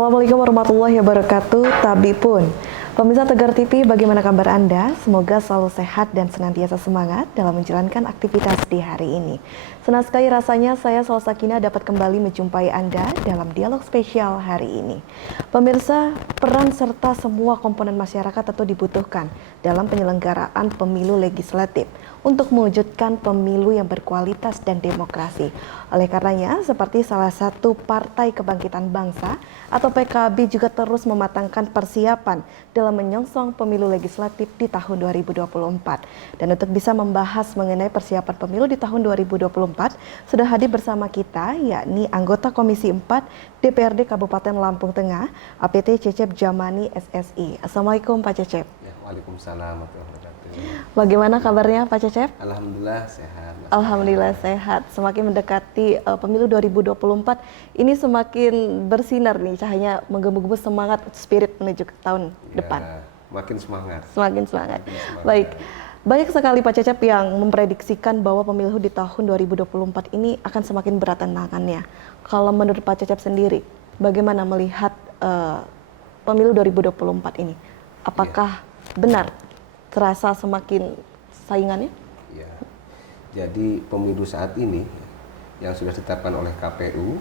Assalamualaikum warahmatullahi wabarakatuh. Tabi pun, pemirsa Tegar TV, bagaimana kabar Anda? Semoga selalu sehat dan senantiasa semangat dalam menjalankan aktivitas di hari ini. Senang sekali rasanya saya Salsakina dapat kembali menjumpai Anda dalam dialog spesial hari ini. Pemirsa, peran serta semua komponen masyarakat tentu dibutuhkan dalam penyelenggaraan pemilu legislatif untuk mewujudkan pemilu yang berkualitas dan demokrasi. Oleh karenanya, seperti salah satu Partai Kebangkitan Bangsa atau PKB juga terus mematangkan persiapan dalam menyongsong pemilu legislatif di tahun 2024. Dan untuk bisa membahas mengenai persiapan pemilu di tahun 2024, sudah hadir bersama kita, yakni anggota Komisi 4 DPRD Kabupaten Lampung Tengah, APT Cecep Jamani SSI. Assalamualaikum Pak Cecep. Ya, waalaikumsalam warahmatullahi wabarakatuh. Bagaimana kabarnya Pak Cecep? Alhamdulillah sehat. Alhamdulillah sehat. Semakin mendekati pemilu 2024, ini semakin bersinar nih cahayanya, menggebu-gebu semangat, spirit menuju ke tahun depan. Makin semangat. Semakin semangat. Baik, banyak sekali Pak Cecep yang memprediksikan bahwa pemilu di tahun 2024 ini akan semakin berat tantangannya. Kalau menurut Pak Cecep sendiri, bagaimana melihat pemilu 2024 ini? Apakah benar terasa semakin saingannya? Ya. Jadi pemilu saat ini yang sudah ditetapkan oleh KPU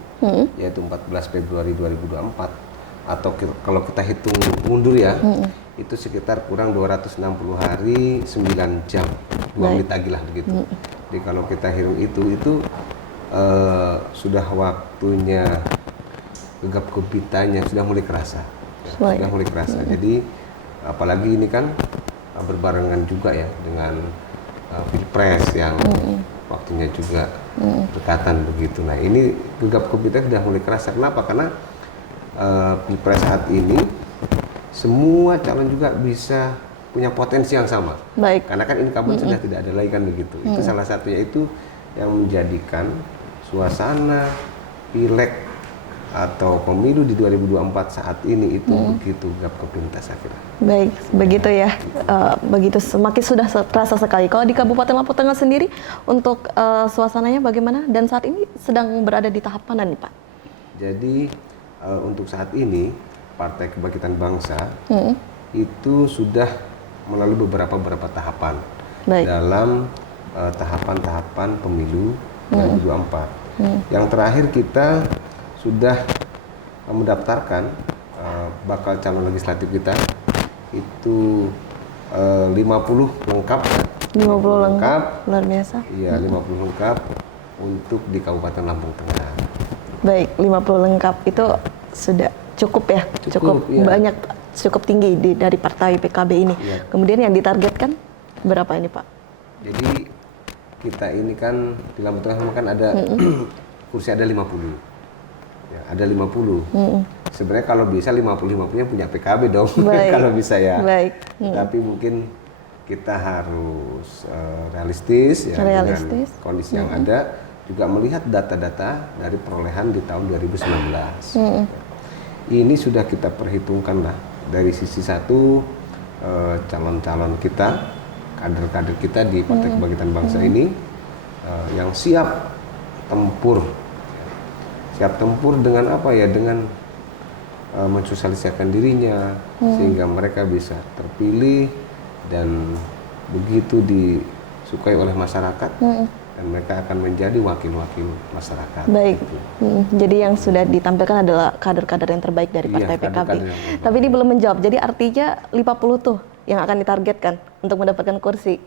yaitu 14 Februari 2024 atau kalau kita hitung mundur ya, itu sekitar kurang 260 hari 9 jam 2 menit lagi lah begitu. Jadi kalau kita hitung itu sudah waktunya gegap gempitanya sudah mulai kerasa. Sudah mulai kerasa. Jadi apalagi ini kan berbarengan juga ya dengan Pilpres yang waktunya juga berdekatan begitu. Nah ini gegap gempitnya sudah mulai kerasa. Kenapa? Karena Pilpres saat ini semua calon juga bisa punya potensi yang sama. Baik. Karena kan incumbent sudah tidak ada lagi kan begitu. Itu salah satunya itu yang menjadikan suasana pileg atau pemilu di 2024 saat ini itu begitu gegap gempita saya kira. Baik, begitu ya. Begitu semakin sudah terasa sekali. Kalau di Kabupaten Lampung Tengah sendiri untuk suasananya bagaimana dan saat ini sedang berada di tahap mana nih Pak? Jadi untuk saat ini Partai Kebangkitan Bangsa itu sudah melalui beberapa tahapan. Baik. Dalam tahapan-tahapan pemilu 2024. Yang terakhir kita sudah mendaftarkan bakal calon legislatif kita itu 50 lengkap. 50 lengkap, luar biasa. Iya, 50 lengkap untuk di Kabupaten Lampung Tengah. Baik, 50 lengkap itu sudah cukup ya, cukup ya. Banyak, cukup tinggi dari partai PKB ini. Ya. Kemudian yang ditargetkan berapa ini Pak? Jadi kita ini kan di Lampung Tengah kan ada kursi ada 50. Ya, ada 50. Sebenarnya kalau bisa 50-50-nya punya PKB dong. Kalau bisa ya. Baik. Tapi mungkin kita harus realistis ya dengan kondisi yang ada, juga melihat data-data dari perolehan di tahun 2019. Ini sudah kita perhitungkan lah dari sisi satu calon-calon kita, kader-kader kita di Partai Kebangkitan Bangsa ini yang siap tempur. Siap tempur dengan apa ya? Dengan mensosialisasikan dirinya sehingga mereka bisa terpilih dan begitu disukai oleh masyarakat dan mereka akan menjadi wakil-wakil masyarakat. Baik. Gitu. Jadi yang sudah ditampilkan adalah kader-kader yang terbaik dari Partai PKB. Tapi ini belum menjawab. Jadi artinya 50 tuh yang akan ditargetkan untuk mendapatkan kursi.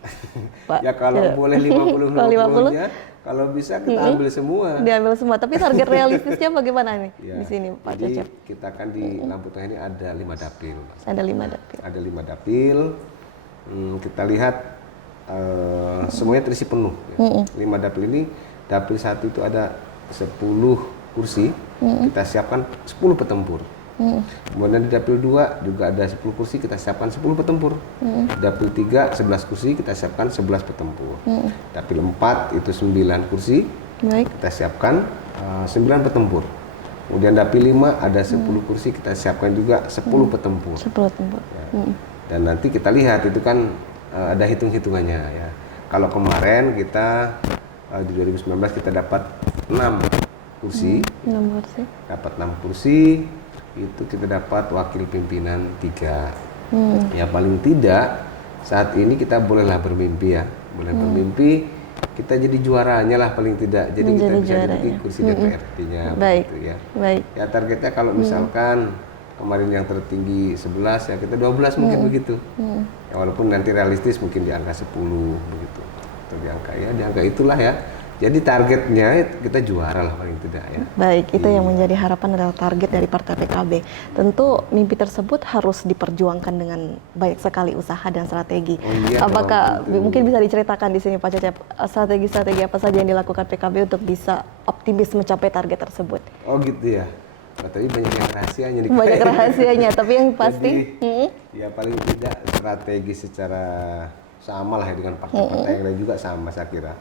Pak. Ya kalau boleh 50-50-nya. Kalau bisa kita ambil semua. Diambil semua, tapi target realistisnya bagaimana nih ya, di sini Pak Cecep? Cecep? Kita kan di Lampung Tengah ini ada 5 dapil. Ada 5 dapil. Ada 5 dapil. Kita lihat semuanya terisi penuh. Ya. 5 dapil ini, dapil 1 itu ada 10 kursi. Kita siapkan 10 petempur. Kemudian di dapil 2 juga ada 10 kursi, kita siapkan 10 petempur. Dapil 3 11 kursi, kita siapkan 11 petempur. Dapil 4 itu 9 kursi. Baik. Kita siapkan 9 petempur. Kemudian dapil 5 ada 10 kursi, kita siapkan juga 10 petempur. 10 petempur. Ya. Dan nanti kita lihat itu kan ada hitung-hitungannya ya. Kalau kemarin kita di 2019 kita dapat 6 kursi. 6 kursi. Dapat 6 kursi. itu kita dapat wakil pimpinan 3. Ya paling tidak saat ini kita bolehlah bermimpi ya, boleh bermimpi kita jadi juaranya lah paling tidak. Jadi kita bisa duduki kursi DPRD-nya begitu ya. Baik. Ya targetnya kalau misalkan kemarin yang tertinggi 11 ya kita 12 mungkin begitu. Ya, walaupun nanti realistis mungkin di angka 10 begitu. Atau di angka itulah ya. Jadi targetnya kita juara lah paling tidak ya. Baik, itu yang menjadi harapan adalah target dari Partai PKB. Tentu mimpi tersebut harus diperjuangkan dengan banyak sekali usaha dan strategi. Apakah mungkin bisa diceritakan di sini Pak Cecep, strategi-strategi apa saja yang dilakukan PKB untuk bisa optimis mencapai target tersebut? Oh gitu ya. Tapi banyak yang rahasianya nih. Banyak rahasianya, tapi yang pasti ya paling tidak strategi secara sama lah ya dengan partai-partai yang lain juga sama saya kira.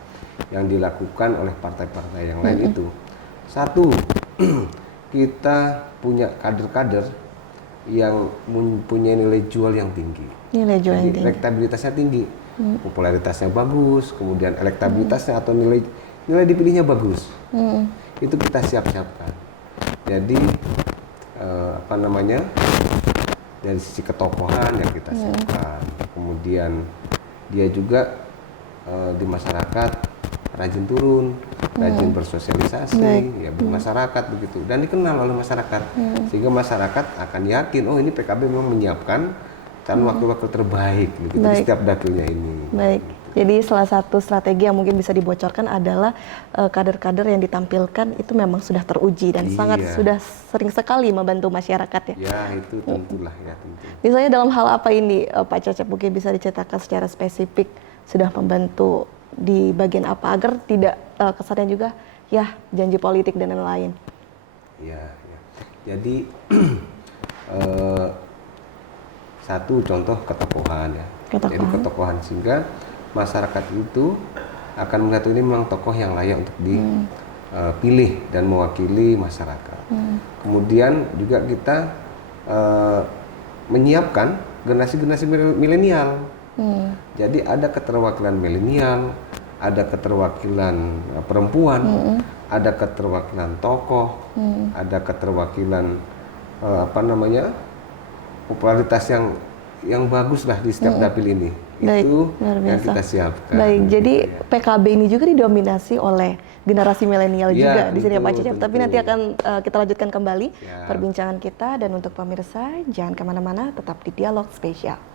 Yang dilakukan oleh partai-partai yang lain itu, satu, kita punya kader-kader yang mempunyai nilai jual yang tinggi. Nilai jual yang tinggi. Elektabilitasnya tinggi, popularitasnya bagus, kemudian elektabilitasnya atau nilai dipilihnya bagus. Itu kita siap-siapkan. Jadi dari sisi ketokohan yang kita siapkan, kemudian dia juga di masyarakat rajin turun, rajin bersosialisasi, ya bermasyarakat begitu, dan dikenal oleh masyarakat, sehingga masyarakat akan yakin, oh ini PKB memang menyiapkan calon wakil-wakil terbaik begitu di setiap dapilnya ini. Baik. Jadi salah satu strategi yang mungkin bisa dibocorkan adalah kader-kader yang ditampilkan itu memang sudah teruji dan sudah sering sekali membantu masyarakat ya. Ya itu tentulah ya tentu. Misalnya dalam hal apa ini Pak Cecep mungkin bisa diceritakan secara spesifik sudah membantu di bagian apa agar tidak kesannya juga ya janji politik dan lain-lain. Ya. Jadi satu contoh ketokohan ya. Jadi ketokohan sehingga masyarakat itu akan melihat ini memang tokoh yang layak untuk dipilih dan mewakili masyarakat. Kemudian juga kita menyiapkan generasi-generasi milenial. Jadi ada keterwakilan milenial, ada keterwakilan perempuan, ada keterwakilan tokoh, ada keterwakilan popularitas yang bagus lah di setiap dapil ini. Baik, itu yang kita siapkan. Baik, jadi PKB ini juga didominasi oleh generasi milenial juga di sini ya Pak Cecep. Tapi nanti akan kita lanjutkan kembali perbincangan kita, dan untuk pemirsa jangan kemana-mana, tetap di Dialog Spesial.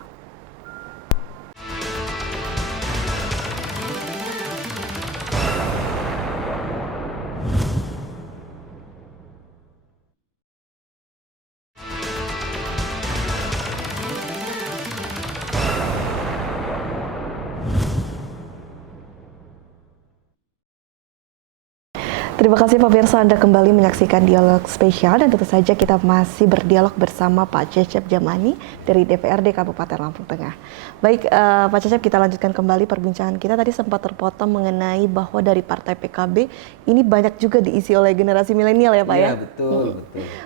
Terima kasih pemirsa, Anda kembali menyaksikan Dialog Spesial, dan tentu saja kita masih berdialog bersama Pak Cecep Jamani dari DPRD Kabupaten Lampung Tengah. Baik Pak Cecep, kita lanjutkan kembali perbincangan kita. Tadi sempat terpotong mengenai bahwa dari Partai PKB ini banyak juga diisi oleh generasi milenial ya Pak ya? Iya betul.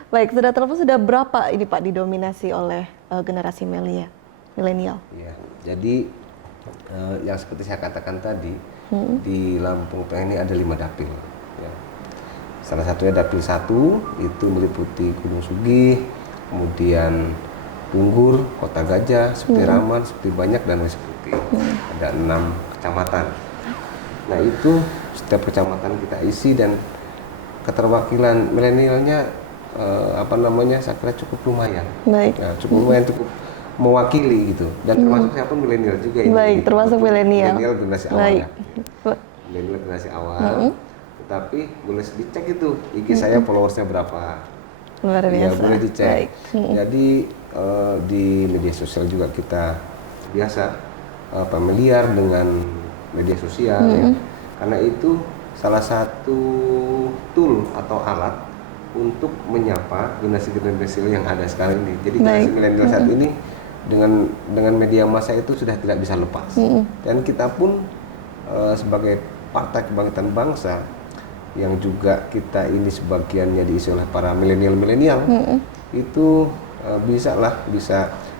Baik, sudah berapa ini Pak didominasi oleh generasi milenial? Iya, jadi yang seperti saya katakan tadi, di Lampung Tengah ini ada 5 dapil. Ya. Salah satunya dapil 1 itu meliputi Gunung Sugih, kemudian Punggur, Kota Gajah, Seperti Raman, Seperti Banyak, dan Seperti. Ada 6 kecamatan. Nah itu setiap kecamatan kita isi, dan keterwakilan milenialnya saya kira cukup lumayan. Baik. Ya, cukup mewakili gitu, dan termasuk siapa milenial juga ini. Baik, termasuk milenial. Milenial generasi awal ya. Milenial generasi awal. Tapi boleh dicek itu IG saya followersnya berapa. Luar biasa. Ya, boleh dicek. Jadi di media sosial juga kita biasa familiar dengan media sosial ya. Karena itu salah satu tool atau alat untuk menyapa generasi-generasi yang ada sekarang ini. Jadi generasi milenial saat ini dengan media massa itu sudah tidak bisa lepas. Dan kita pun sebagai Partai Kebangkitan Bangsa yang juga kita ini sebagiannya diisi oleh para milenial itu bisa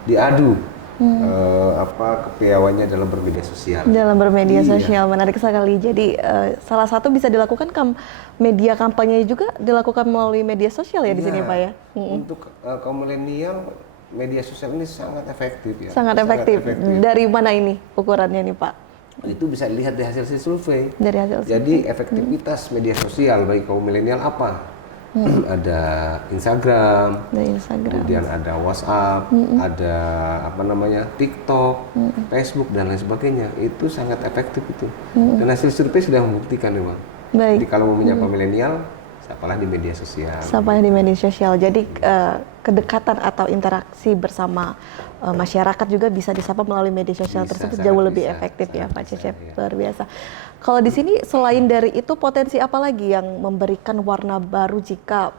diadu kepiawaiannya dalam bermedia sosial. Dalam bermedia Iya. sosial, menarik sekali. Jadi salah satu bisa dilakukan media kampanye juga dilakukan melalui media sosial ya di sini Pak ya. Untuk kaum milenial, media sosial ini sangat efektif ya. Sangat efektif. Dari mana ini ukurannya nih Pak? Itu bisa dilihat dari hasil survei. Dari hasil Jadi efektivitas media sosial bagi kaum milenial apa? Ada Instagram, kemudian ada WhatsApp, ada TikTok, Facebook dan lain sebagainya. Itu sangat efektif itu. Dan hasil survei sudah membuktikan memang. Jadi kalau mau menyapa milenial, sapalah di media sosial. Sapalah di media sosial. Jadi kedekatan atau interaksi bersama masyarakat juga bisa disapa melalui media sosial tersebut jauh lebih efektif ya Pak Cecep. Luar biasa. Kalau di sini selain dari itu potensi apa lagi yang memberikan warna baru jika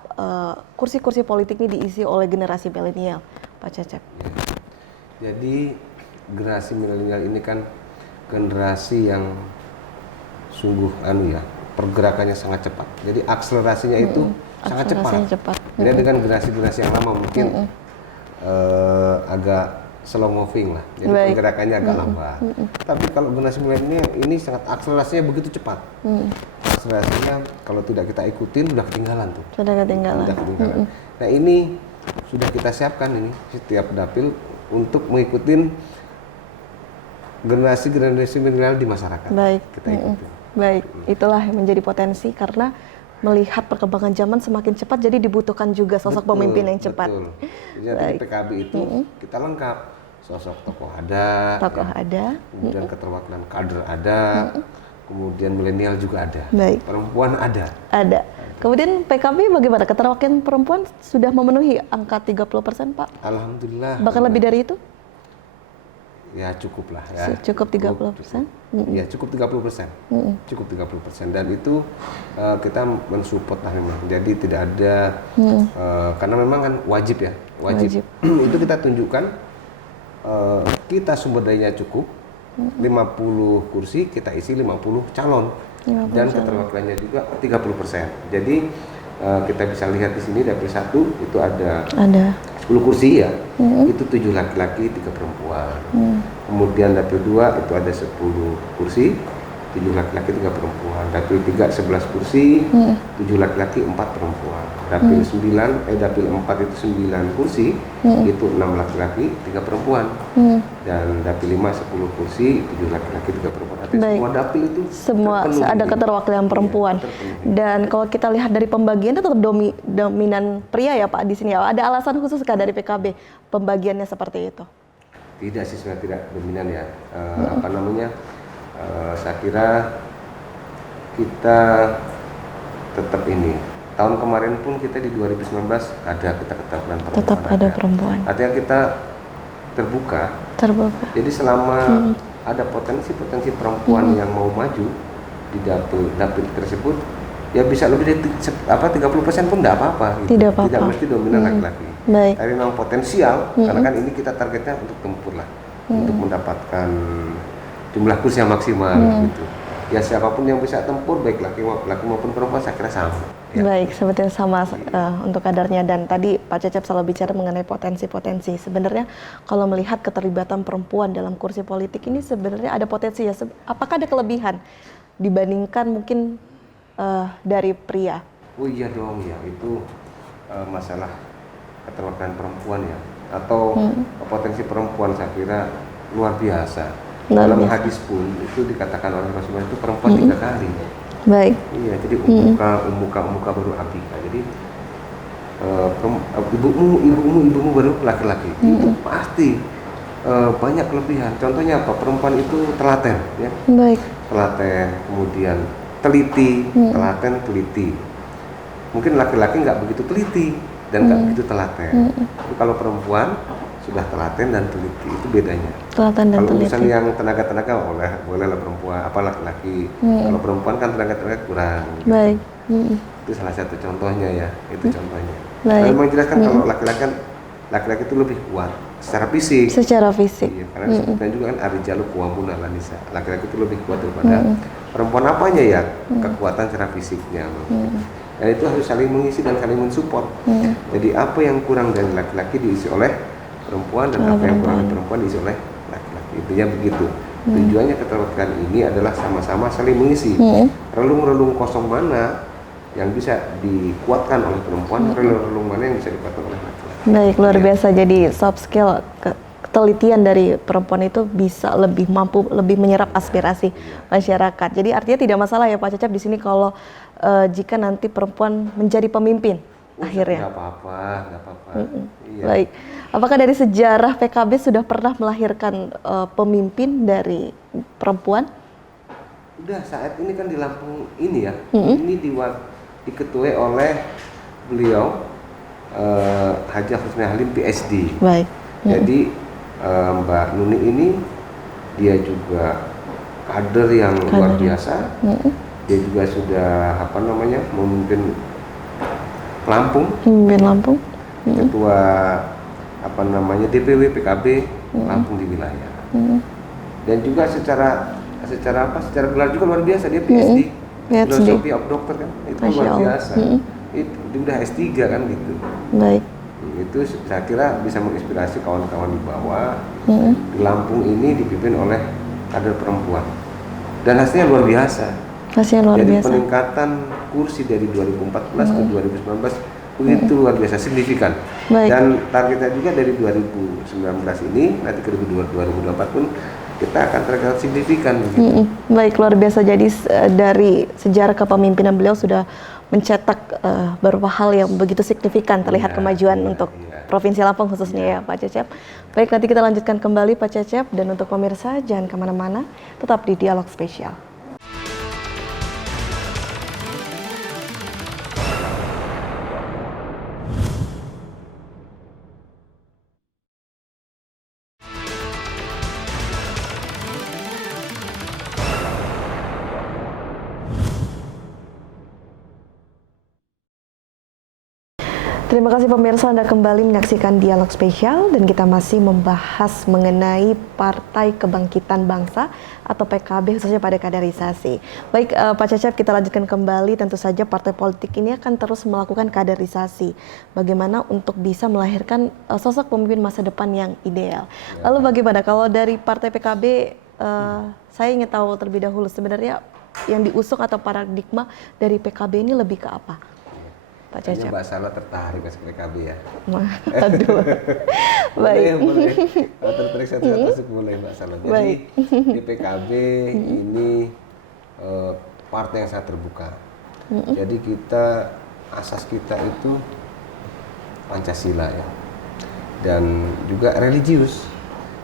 kursi-kursi politik ini diisi oleh generasi milenial, Pak Cecep? Ya. Jadi generasi milenial ini kan generasi yang sungguh pergerakannya sangat cepat. Jadi akselerasinya itu sangat cepat. Beda dengan generasi-generasi yang lama mungkin agak slow moving lah, jadi pergerakannya agak lambat. Tapi kalau generasi milenial ini sangat akselerasinya begitu cepat. Akselerasinya kalau tidak kita ikutin udah ketinggalan tuh. Sudah ketinggalan. Nah ini sudah kita siapkan ini setiap dapil untuk mengikuti generasi milenial di masyarakat. Kita ikutin. Baik, itulah yang menjadi potensi karena melihat perkembangan zaman semakin cepat, jadi dibutuhkan juga sosok pemimpin yang cepat. Jadi PKB itu kita lengkap, sosok tokoh ada, kemudian keterwakilan kader ada, kemudian milenial juga ada, perempuan ada. Kemudian PKB bagaimana? Keterwakilan perempuan sudah memenuhi angka 30% Pak? Alhamdulillah. Bahkan lebih dari itu? Ya cukup lah ya. Cukup 30%? Ya cukup 30%. Cukup 30%. Dan itu kita mensupport lah memang. Jadi tidak ada, karena memang kan wajib ya. Wajib. Itu kita tunjukkan kita sumber dayanya cukup, 50 kursi kita isi 50 calon. Dan keterwakilannya juga 30%. Jadi kita bisa lihat di sini dapil 1 itu ada 10 kursi ya, itu 7 laki-laki, 3 perempuan. Kemudian dapil 2 itu ada 10 kursi, 7 laki-laki, 3 perempuan. Dapil 3 11 kursi, 7 laki-laki, 4 perempuan. Dapil 4 itu 9 kursi, itu 6 laki-laki, 3 perempuan. Dan dapil 5 10 kursi, 7 laki-laki, 3 perempuan. Semua dapil itu semua ada keterwakilan perempuan. Dan kalau kita lihat dari pembagiannya tetap dominan pria ya Pak di sini ya. Ada alasan khusus kah dari PKB pembagiannya seperti itu? Tidak sih, sebenarnya tidak dominan ya. Saya kira kita tetap ini. Tahun kemarin pun kita di 2019 ada kita keterwakilan perempuan. Tetap ada perempuan. Artinya kita terbuka. Jadi selama ada potensi perempuan yang mau maju di dapil tersebut, ya bisa lebih dari 30% pun tidak apa-apa. Gitu. Tidak mesti dominan laki-laki. Tapi memang potensial, karena kan ini kita targetnya untuk tempur lah, untuk mendapatkan jumlah kursi yang maksimal gitu. Ya siapapun yang bisa tempur, baik laki maupun perempuan, saya kira sama. Ya. Baik, sebetulnya sama untuk kadarnya. Dan tadi Pak Cecep selalu bicara mengenai potensi-potensi. Sebenarnya kalau melihat keterlibatan perempuan dalam kursi politik ini sebenarnya ada potensi ya. Apakah ada kelebihan dibandingkan mungkin dari pria? Oh iya dong ya, itu masalah keterwakilan perempuan ya, atau potensi perempuan saya kira luar biasa. Dalam hadis pun itu dikatakan oleh Rasulullah itu perempuan 3 kali. Baik. Iya, jadi umuka baru abika. Jadi ibumu baru laki-laki. Itu pasti banyak kelebihan. Contohnya apa? Perempuan itu telaten, ya. Baik. Telaten, kemudian teliti, teliti. Mungkin laki-laki nggak begitu teliti dan nggak begitu telaten. Tapi kalau perempuan sudah telaten dan teliti, itu bedanya. Telaten dan kalau teliti. Kalau yang tenaga bolehlah perempuan, apa laki-laki. Kalau perempuan kan tenaga kurang. Gitu. Baik. Itu salah satu contohnya ya, itu contohnya. Baik. Lalu menjelaskan kalau laki-laki itu lebih kuat secara fisik. Iya, karena disebutkan juga kan arijalu qawwamuna 'alan nisa. Laki-laki itu lebih kuat daripada perempuan, apanya ya? Kekuatan secara fisiknya. Dan itu harus saling mengisi dan saling mensupport. Jadi apa yang kurang dari laki-laki diisi oleh perempuan dan apa yang kurang dari perempuan diisi oleh laki-laki. Intinya begitu. Tujuannya keterwakilan ini adalah sama-sama saling mengisi. Relung-relung kosong mana yang bisa dikuatkan oleh perempuan, relung-relung mana yang bisa dikuatkan oleh laki-laki. Baik, luar biasa. Jadi soft skill, ketelitian dari perempuan itu bisa lebih mampu, lebih menyerap aspirasi masyarakat. Jadi artinya tidak masalah ya Pak Cecep di sini kalau jika nanti perempuan menjadi pemimpin akhirnya. Nggak apa-apa, nggak apa-apa. Iya. Baik, apakah dari sejarah PKB sudah pernah melahirkan pemimpin dari perempuan? Udah saat ini kan di Lampung ini ya, ini diketuai oleh beliau Haja Husni Halim PhD. Baik. Jadi Mbak Nuni ini dia juga kader yang luar biasa. Dia juga sudah memimpin Lampung. Pemimpin Lampung. Ketua DPW PKB Lampung di wilayah. Dan juga secara gelar juga luar biasa, dia PhD. Philosophy of Doctor kan, itu luar biasa. Itu dia udah S3 kan gitu. Baik. Itu saya kira bisa menginspirasi kawan-kawan di bawah. Di Lampung ini dipimpin oleh kader perempuan. Dan hasilnya luar biasa. Jadi peningkatan kursi dari 2014 ke 2019 begitu luar biasa, signifikan. Baik. Dan targetnya juga dari 2019 ini nanti ke 2024 pun kita akan terlihat signifikan. Baik, luar biasa. Jadi dari sejarah kepemimpinan beliau sudah mencetak beberapa hal yang begitu signifikan, terlihat kemajuan untuk Provinsi Lampung khususnya ya Pak Cecep. Baik, nanti kita lanjutkan kembali Pak Cecep, dan untuk pemirsa jangan kemana-mana, tetap di Dialog Spesial. Terima kasih pemirsa, Anda kembali menyaksikan Dialog Spesial dan kita masih membahas mengenai Partai Kebangkitan Bangsa atau PKB khususnya pada kaderisasi. Baik Pak Cecep, kita lanjutkan kembali. Tentu saja partai politik ini akan terus melakukan kaderisasi. Bagaimana untuk bisa melahirkan sosok pemimpin masa depan yang ideal. Lalu bagaimana kalau dari Partai PKB, saya ingin tahu terlebih dahulu sebenarnya yang diusung atau paradigma dari PKB ini lebih ke apa? Pak Cecep. Mbak Sala tertarik ke PKB ya? Aduh. Baik. Boleh. Kalau tertarik saya masuk boleh Mbak Sala. Jadi di PKB ini partai yang sangat terbuka. Jadi asas kita itu Pancasila ya. Dan juga religius.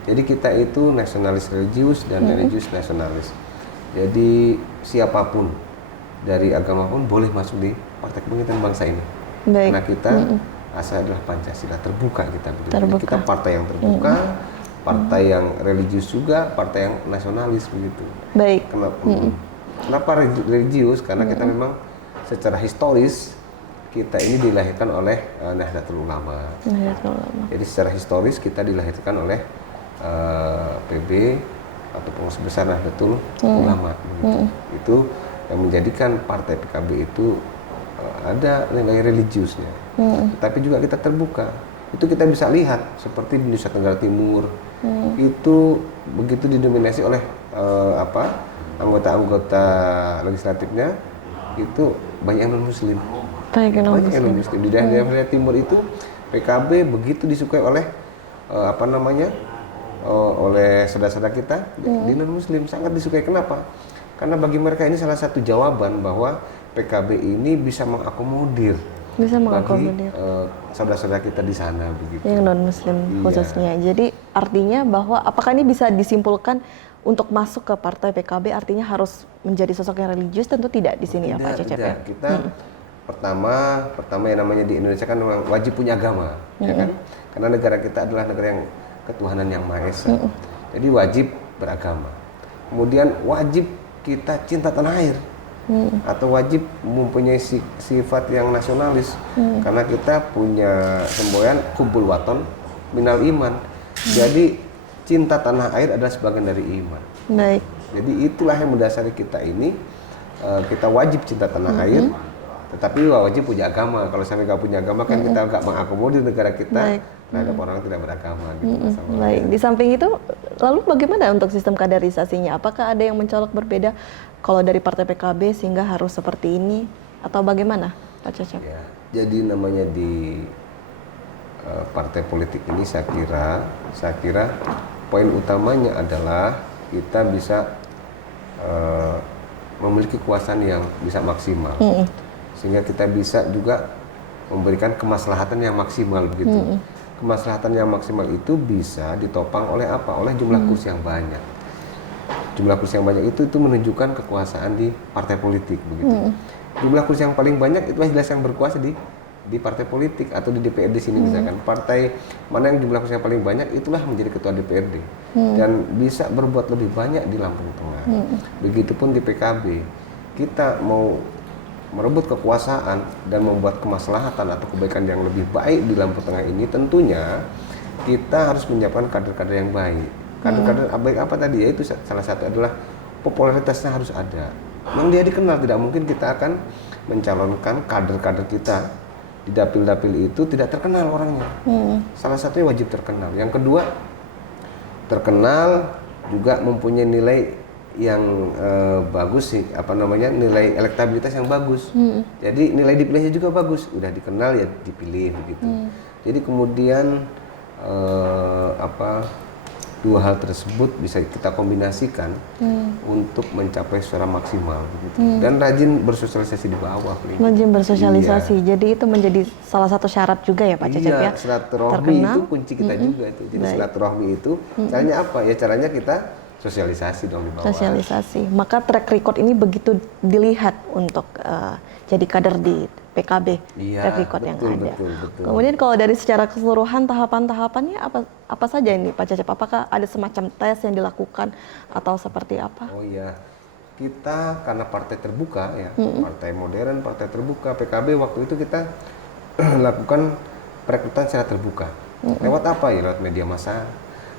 Jadi kita itu nasionalis religius dan religius nasionalis. Jadi siapapun dari agama pun boleh masuk di Partai Kebangkitan Bangsa ini. Baik. Karena kita asal adalah Pancasila, terbuka kita. Kita partai yang terbuka, partai yang religius juga, partai yang nasionalis begitu. Baik. Kenapa religius? Karena kita memang secara historis kita ini dilahirkan oleh Nahdlatul Ulama. Jadi secara historis kita dilahirkan oleh PB atau Pengurus Besar Nahdlatul Ulama. Itu yang menjadikan partai PKB itu ada nilai religiusnya, tapi juga kita terbuka. Itu kita bisa lihat seperti di Nusa Tenggara Timur, itu begitu didominasi oleh anggota-anggota legislatifnya itu banyak yang non Muslim. Banyak yang non Muslim di daerah timur itu PKB begitu disukai oleh oleh saudara-saudara kita di non Muslim, sangat disukai. Kenapa? Karena bagi mereka ini salah satu jawaban bahwa PKB ini bisa mengakomodir bagi saudara-saudara kita di sana begitu. Yang non Muslim khususnya. Jadi artinya bahwa apakah ini bisa disimpulkan untuk masuk ke partai PKB artinya harus menjadi sosok yang religius? Tentu tidak di sini ya Pak Cecep ya. Kita pertama yang namanya di Indonesia kan memang wajib punya agama, ya kan? Karena negara kita adalah negara yang ketuhanan yang Maha Esa. Jadi wajib beragama. Kemudian wajib kita cinta tanah air, atau wajib mempunyai sifat yang nasionalis, karena kita punya semboyan kubul waton minal iman. Jadi cinta tanah air adalah sebagian dari iman. Baik. Jadi itulah yang mendasari kita ini, kita wajib cinta tanah air, Tetapi wajib punya agama. Kalau sampai nggak punya agama kan kita nggak mengakomodir negara kita terhadap orang yang tidak beragama gitu masalahnya. Baik, di samping itu, lalu bagaimana untuk sistem kaderisasinya? Apakah ada yang mencolok berbeda kalau dari Partai PKB sehingga harus seperti ini, atau bagaimana, Pak Cecep? Ya, jadi namanya di partai politik ini saya kira poin utamanya adalah kita bisa memiliki kekuasaan yang bisa maksimal, sehingga kita bisa juga memberikan kemaslahatan yang maksimal begitu. Kemaslahatan yang maksimal itu bisa ditopang oleh apa? Oleh jumlah kursi yang banyak. Jumlah kursi yang banyak itu menunjukkan kekuasaan di partai politik begitu. Jumlah kursi yang paling banyak itu jelas yang berkuasa di partai politik atau di DPRD sini misalkan. Partai mana yang jumlah kursi yang paling banyak itulah menjadi ketua DPRD dan bisa berbuat lebih banyak di Lampung Tengah. Begitupun di PKB. Kita mau merebut kekuasaan dan membuat kemaslahatan atau kebaikan yang lebih baik di Lampung Tengah ini, tentunya kita harus menyiapkan kader-kader yang baik. Kader-kader baik apa tadi? Yaitu salah satu adalah popularitasnya harus ada. Memang dia dikenal, tidak mungkin kita akan mencalonkan kader-kader kita di dapil-dapil itu tidak terkenal orangnya. Salah satunya wajib terkenal. Yang kedua, terkenal juga mempunyai nilai yang bagus sih, nilai elektabilitas yang bagus. Jadi nilai dipilihnya juga bagus. Udah dikenal ya dipilih begitu. Jadi kemudian dua hal tersebut bisa kita kombinasikan untuk mencapai suara maksimal begitu. Dan rajin bersosialisasi di bawah. Rajin bersosialisasi. Jadi itu menjadi salah satu syarat juga ya Pak Cecep ya. Silaturahmi itu kunci kita juga itu. Jadi silaturahmi itu caranya apa? Ya caranya kita sosialisasi dong di bawah. Sosialisasi. Maka track record ini begitu dilihat untuk jadi kader di PKB. Iya, track record yang ada. Betul. Kemudian kalau dari secara keseluruhan tahapan-tahapannya apa saja ini Pak Cecep? Apakah ada semacam tes yang dilakukan atau seperti apa? Oh iya, kita karena partai terbuka ya, partai modern, partai terbuka, PKB waktu itu kita lakukan perekrutan secara terbuka. Lewat apa ya? Lewat media massa.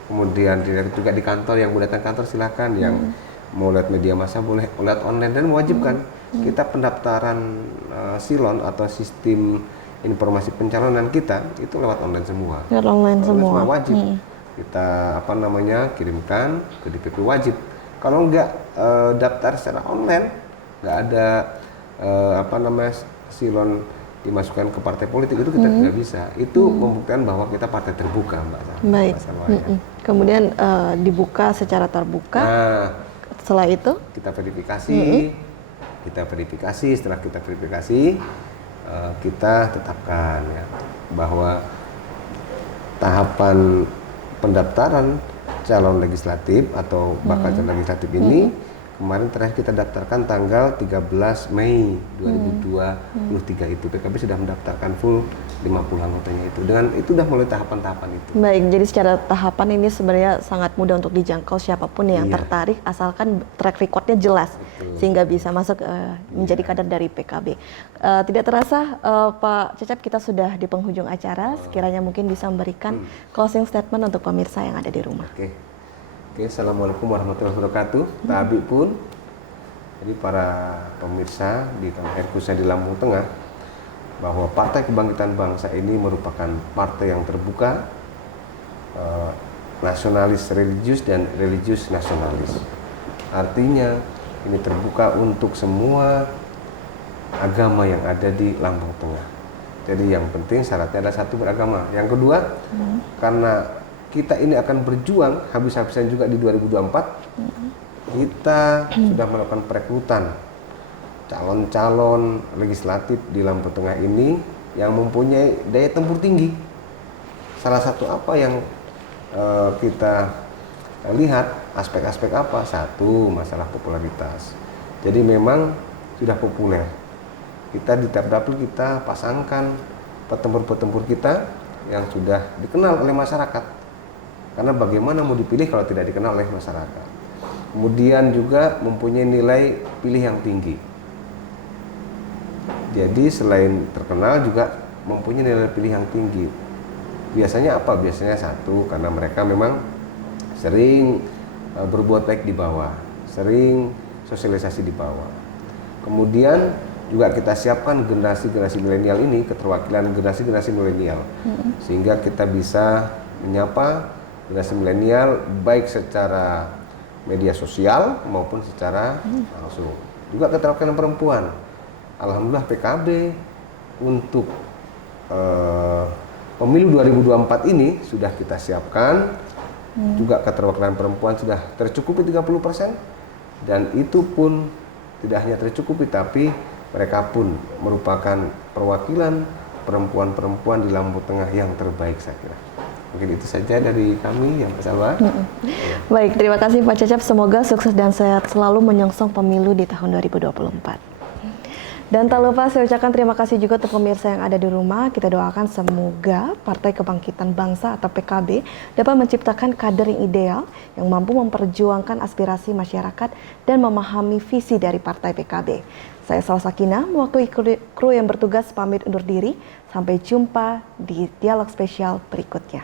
Kemudian juga di kantor, yang mau datang kantor silakan, yang mau lihat media massa boleh, lihat online, dan mewajibkan kita pendaftaran silon atau sistem informasi pencalonan kita itu lewat online semua. Lewat online semua. Wajib. Kita kirimkan ke DPP wajib. Kalau enggak daftar secara online, nggak ada silon dimasukkan ke partai politik, itu kita tidak bisa. Itu membuktikan bahwa kita partai terbuka, Mbak. Baik. Kemudian dibuka secara terbuka. Nah, setelah itu kita verifikasi. Setelah kita verifikasi, kita tetapkan ya bahwa tahapan pendaftaran calon legislatif atau bakal calon legislatif ini kemarin terakhir kita daftarkan tanggal 13 Mei 2023 itu. PKB sudah mendaftarkan full 50 anggotanya itu. Dengan itu sudah mulai tahapan-tahapan itu. Baik, jadi secara tahapan ini sebenarnya sangat mudah untuk dijangkau siapapun yang tertarik, asalkan track recordnya jelas. Sehingga bisa masuk menjadi kader dari PKB. Tidak terasa Pak Cecep, kita sudah di penghujung acara. Sekiranya mungkin bisa memberikan closing statement untuk pemirsa yang ada di rumah. Oke, Assalamualaikum warahmatullahi wabarakatuh. Tabi pun, jadi para pemirsa di tanah air khususnya di Lampung Tengah, bahwa Partai Kebangkitan Bangsa ini merupakan partai yang terbuka, nasionalis religius dan religius nasionalis. Artinya ini terbuka untuk semua agama yang ada di Lampung Tengah. Jadi yang penting syaratnya adalah satu, beragama. Yang kedua, karena kita ini akan berjuang habis-habisan juga di 2024. Kita sudah melakukan perekrutan calon-calon legislatif di Lampung Tengah ini yang mempunyai daya tempur tinggi. Salah satu apa yang kita lihat, aspek-aspek apa? Satu, masalah popularitas. Jadi memang sudah populer. Kita di tiap dapil kita pasangkan petempur-petempur kita yang sudah dikenal oleh masyarakat. Karena bagaimana mau dipilih kalau tidak dikenal oleh masyarakat. Kemudian juga mempunyai nilai pilih yang tinggi. Jadi selain terkenal juga mempunyai nilai pilih yang tinggi. Biasanya apa? Biasanya satu, karena mereka memang sering berbuat baik di bawah, sering sosialisasi di bawah. Kemudian juga kita siapkan generasi-generasi milenial ini, keterwakilan generasi-generasi milenial, sehingga kita bisa menyapa generasi milenial baik secara media sosial maupun secara langsung. Juga keterwakilan perempuan. Alhamdulillah PKB untuk pemilu 2024 ini sudah kita siapkan. Juga keterwakilan perempuan sudah tercukupi 30%, dan itu pun tidak hanya tercukupi, tapi mereka pun merupakan perwakilan perempuan-perempuan di Lampung Tengah yang terbaik, saya kira. Mungkin itu saja dari kami, yang Pak Salwa. Baik, terima kasih Pak Cecep. Semoga sukses dan sehat selalu menyongsong pemilu di tahun 2024. Dan tak lupa saya ucapkan terima kasih juga untuk pemirsa yang ada di rumah. Kita doakan semoga Partai Kebangkitan Bangsa atau PKB dapat menciptakan kader yang ideal yang mampu memperjuangkan aspirasi masyarakat dan memahami visi dari Partai PKB. Saya Salwa Sakinah, mewakili kru yang bertugas pamit undur diri. Sampai jumpa di dialog spesial berikutnya.